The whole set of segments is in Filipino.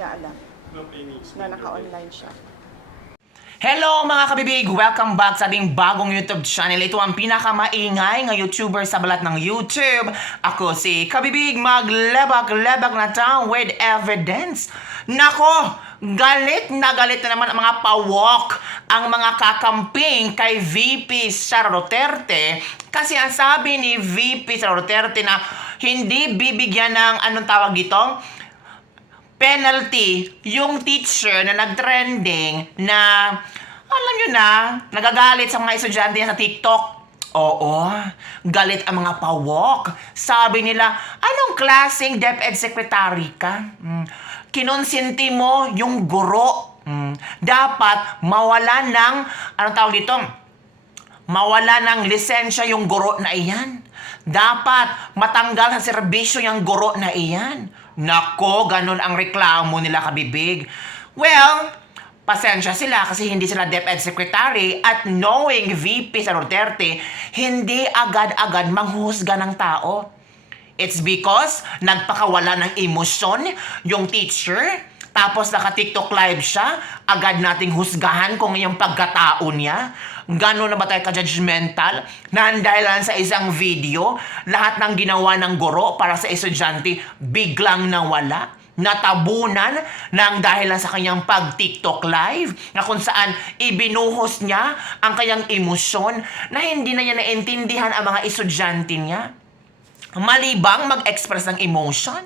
niya alam na naka-online siya. Hello mga kabibig! Welcome back sa ating bagong YouTube channel. Ito ang pinakamaingay nga YouTuber sa balat ng YouTube. Ako si Kabibig, maglebak-lebak na tayo with evidence. Nako! Galit na naman ang mga pawok, ang mga kakamping kay VP Sara Duterte. Kasi ang sabi ni VP Sara Duterte na hindi bibigyan ng anong tawag dito? Penalty yung teacher na nag-trending na, alam nyo na, nagagalit sa mga estudyante sa TikTok. Oo, galit ang mga pawok. Sabi nila, anong klaseng DepEd secretary ka? Kinonsinti mo yung guro. Dapat mawala ng, anong tawag dito? Mawala ng lisensya yung guro na iyan. Dapat matanggal sa serbisyo yung guro na iyan. Nako, ganun ang reklamo nila, kabibig. Well, pasensya sila kasi hindi sila DepEd Secretary at knowing VP Sara Duterte, hindi agad-agad manghusga ng tao. It's because nagpakawala ng emosyon yung teacher, tapos naka-TikTok live siya, agad nating husgahan kung yung pagkatao niya. Gano'n na ba tayo ka-judgmental? Na dahil lang sa isang video, lahat ng ginawa ng guro para sa estudyante biglang nawala. Natabunan ng dahil lang sa kanyang pag-TikTok live na kung saan ibinuhos niya ang kanyang emosyon na hindi na niya naintindihan ang mga estudyante niya. Malibang mag-express ng emotion,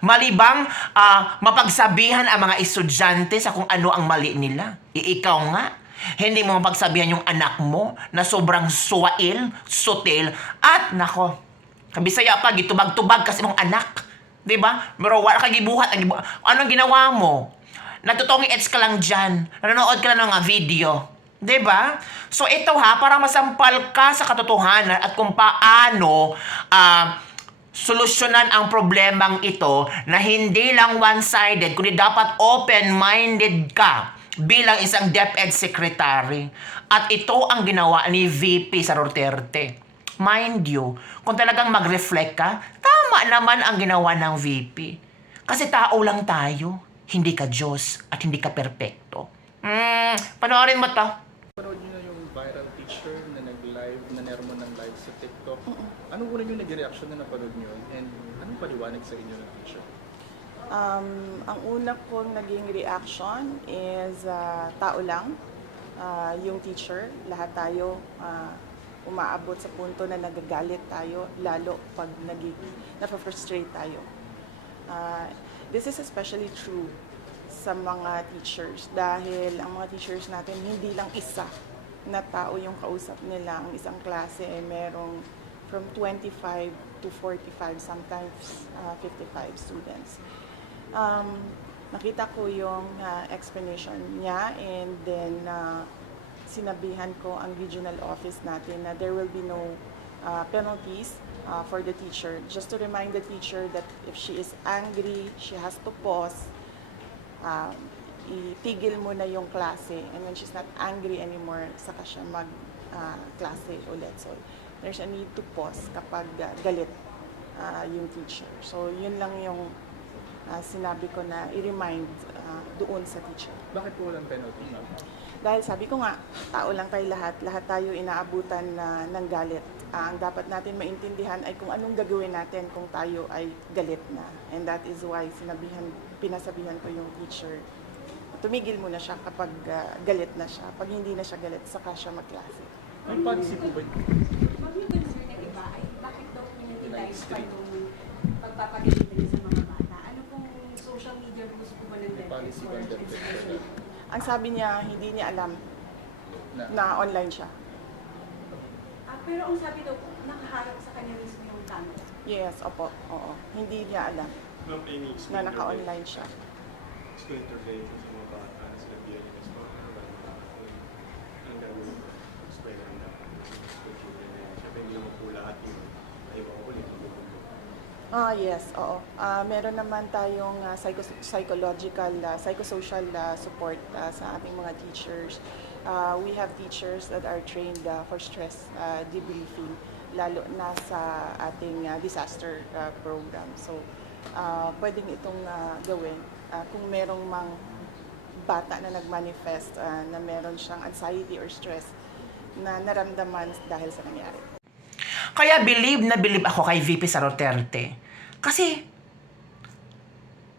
malibang mapagsabihan ang mga estudyante sa kung ano ang mali nila. Ikaw nga, hindi mo mapagsabihan yung anak mo na sobrang suwail, sutil, at nako, kabisaya pa, gitubag-tubag kasi mong anak. Diba? Pero wala ka gibuhat. Anong ginawa mo? Natutongi edge ka lang dyan. Nanonood ka lang ng mga video. Diba? So ito para masampal ka sa katotohanan at kung paano solusyonan ang problemang ito na hindi lang one-sided, kundi dapat open-minded ka bilang isang DepEd Secretary. At ito ang ginawa ni VP Sara Duterte. Mind you, kung talagang mag-reflect ka, tama naman ang ginawa ng VP. Kasi tao lang tayo, hindi ka Diyos at hindi ka perpekto. Panoorin mo to. Parod nyo na yung viral teacher na nag-live, na nermo ng live sa TikTok. Anong una yung nag-reaction na naparod nyo? And anong paliwanag sa inyo ng teacher? Ang una kong naging reaction is tao lang, yung teacher, lahat tayo umaabot sa punto na nagagalit tayo, lalo pag na-frustrate tayo. This is especially true sa mga teachers dahil ang mga teachers natin hindi lang isa na tao yung kausap nila. Ang isang klase ay merong from 25 to 45, sometimes 55 students. Nakita ko yung explanation niya and then sinabihan ko ang regional office natin na there will be no penalties for the teacher. Just to remind the teacher that if she is angry, she has to pause, itigil mo na yung klase, and when she's not angry anymore, saka siya mag-klase ulit. So there's a need to pause kapag galit yung teacher. So yun lang yung sinabi ko na i-remind doon sa teacher. Bakit po walang penalty, ma'am? Dahil sabi ko nga, tao lang tayo lahat tayo inaabutan ng galit. Ang dapat natin maintindihan ay kung anong gagawin natin kung tayo ay galit na. And that is why pinasabihan ko yung teacher, tumigil muna siya kapag galit na siya. Pag hindi na siya galit, saka siya magklase. Ang policy po ba? Pag yung concern ng iba ay bakit daw pinag-live pa itong pagpapagalit nila sa mga bata? Ano pong social media rules po ba ng Policy ba ng DepEd? Ang sabi niya, hindi niya alam na online siya. Pero ang sabi daw, nakaharap sa kanya mismo yung camera. Yes, opo, oo. Hindi niya alam na naka-online siya. School intervention sa mga bata na sila biyan yung mas ang gagawin ko, explain lang dapat school children na yun. Siyempre hindi naman po lahat yung ayaw ako ulit. Yes, oo. Meron naman tayong psychological, psychosocial support sa ating mga teachers. We have teachers that are trained for stress debriefing, lalo na sa ating disaster program. So, pwedeng itong gawin kung merong mang bata na nag-manifest na meron siyang anxiety or stress na naramdaman dahil sa nangyari. Kaya believe na believe ako kay VP Sara Duterte. Kasi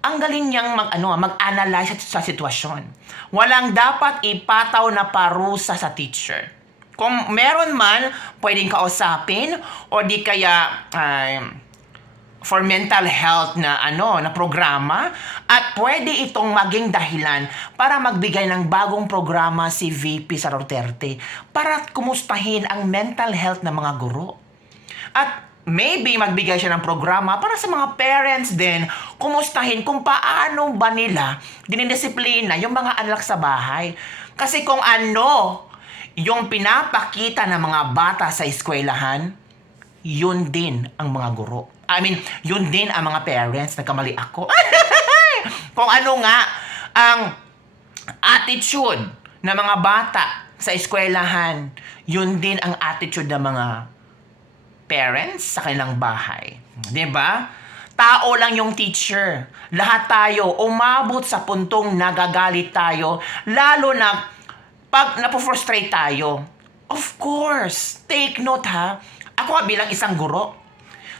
ang galing niyang mag-analyze sa sitwasyon. Walang dapat ipataw na parusa sa teacher. Kung meron man, pwedeng kausapin o di kaya for mental health na programa, at pwede itong maging dahilan para magbigay ng bagong programa si VP Sara Duterte para kumustahin ang mental health ng mga guro. At maybe magbigay siya ng programa para sa mga parents din, kumustahin kung paano ba nila dinidisiplina yung mga anak sa bahay. Kasi kung ano yung pinapakita ng mga bata sa eskwelahan, yun din ang mga guro. Yun din ang mga parents. Nagkamali ako. Kung ano nga ang attitude ng mga bata sa eskwelahan, yun din ang attitude ng mga parents sa kanilang bahay. 'Di ba? Tao lang yung teacher. Lahat tayo umabot sa puntong nagagalit tayo, lalo na pag napofrustrate tayo. Of course, take note ha. Ako bilang isang guro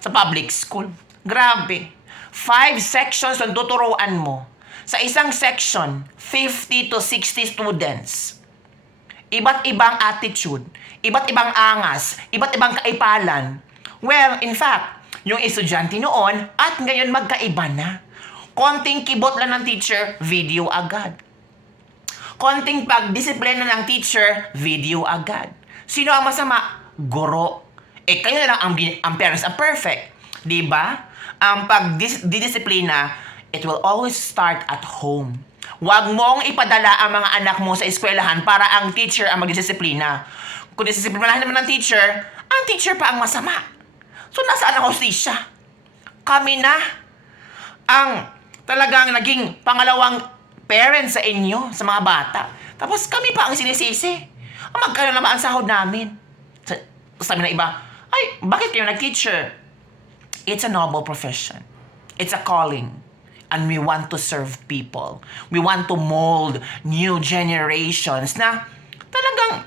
sa public school, grabe. 5 sections ang tuturuan mo. Sa isang section, 50 to 60 students. Iba't ibang attitude, iba't ibang angas, iba't ibang kaipalan. Well, in fact, yung estudyante noon at ngayon magkaiba na. Konting kibot lang ng teacher, video agad. Konting pagdisiplina ng teacher, video agad. Sino ang masama? Guro. Kayo na lang ang parents are perfect. Diba? Ang pagdidisiplina, it will always start at home. Huwag mong ipadala ang mga anak mo sa eskwelahan para ang teacher ang magdisiplina. Kung disiplinahan naman ng teacher, ang teacher pa ang masama. So, nasaan ang hostisya? Kami na ang talagang naging pangalawang parents sa inyo, sa mga bata. Tapos kami pa ang sinisisi. Magkano naman ang sahod namin? Sabi ng iba, ay, bakit kayo nag-teacher? It's a noble profession. It's a calling. And we want to serve people. We want to mold new generations na talagang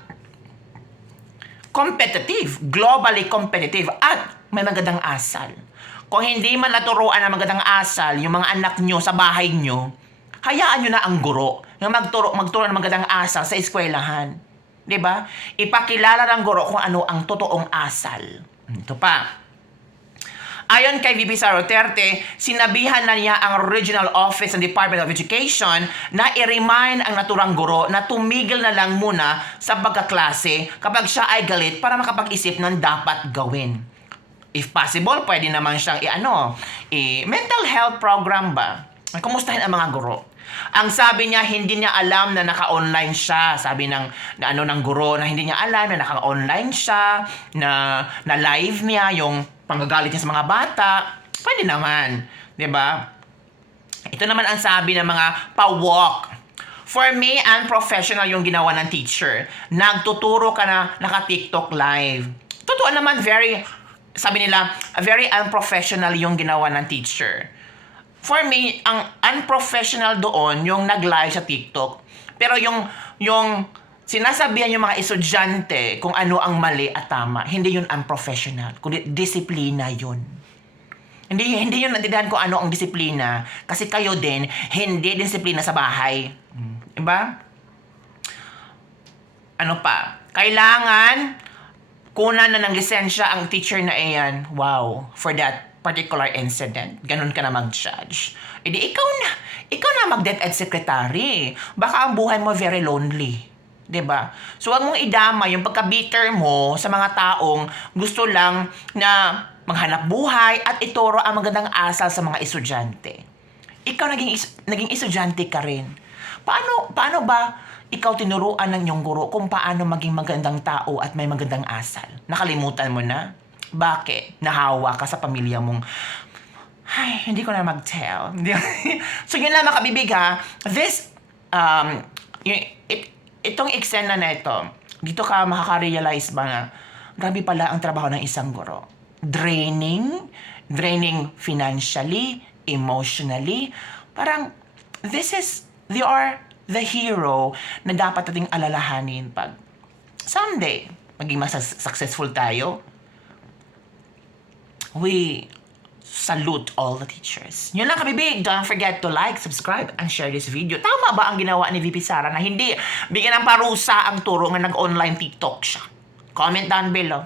competitive, globally competitive, at may magandang asal. Kung hindi man naturuan ng magandang asal yung mga anak nyo sa bahay nyo, hayaan nyo na ang guro na magturo ng magandang asal sa eskwelahan. 'Di ba? Ipakilala ng guro kung ano ang totoong asal. Ito pa. Ayon kay VP Sara Duterte, sinabihan na niya ang Regional Office ng Department of Education na i-remind ang naturang guro na tumigil na lang muna sa pagkaklase kapag siya ay galit para makapag-isip ng dapat gawin. If possible, pwede naman siyang mental health program ba? Kumustahin ang mga guro. Ang sabi niya, hindi niya alam na naka-online siya. Sabi ng guro na hindi niya alam na naka-online siya, na live niya yung panggagalit niya sa mga bata. Pwede naman. 'Di ba? Ito naman ang sabi ng mga pawok. For me, unprofessional yung ginawa ng teacher. Nagtuturo ka na naka-TikTok live. Totoo naman, sabi nila, very unprofessional yung ginawa ng teacher. For me, ang unprofessional doon yung nag-live sa TikTok. Pero yung sinasabihan yung mga estudyante kung ano ang mali at tama, hindi yun unprofessional, kundi disiplina yun. Hindi yun naintindihan kung ano ang disiplina, kasi kayo din, hindi disiplina sa bahay. Diba? Ano pa? Kailangan kunan na ng lisensya ang teacher na iyan. Wow, for that particular incident. Ganun ka na mag-judge. Edi ikaw na mag-DepEd secretary. Baka ang buhay mo very lonely. 'Di ba? So wag mong idama yung pagka-bitter mo sa mga taong gusto lang na maghanap buhay at ituro ang magandang asal sa mga estudyante. Ikaw naging estudyante ka rin. Paano ba ikaw tinuruan ng iyong guro kung paano maging magandang tao at may magandang asal? Nakalimutan mo na? Bakit? Nahawa ka sa pamilya mong, ay, hindi ko na mag-tell. So yun lang mga kabibig ha. This, itong eksena na ito, dito ka makaka-realize ba na grabe pala ang trabaho ng isang guro. Draining financially, emotionally, parang they are the hero na dapat nating alalahanin pag someday maging mas successful tayo. We salute all the teachers. Yun lang kabibig. Don't forget to like, subscribe, and share this video. Tama ba ang ginawa ni VP Sara na hindi bigyan ng parusa ang turo nga nag-online TikTok siya? Comment down below.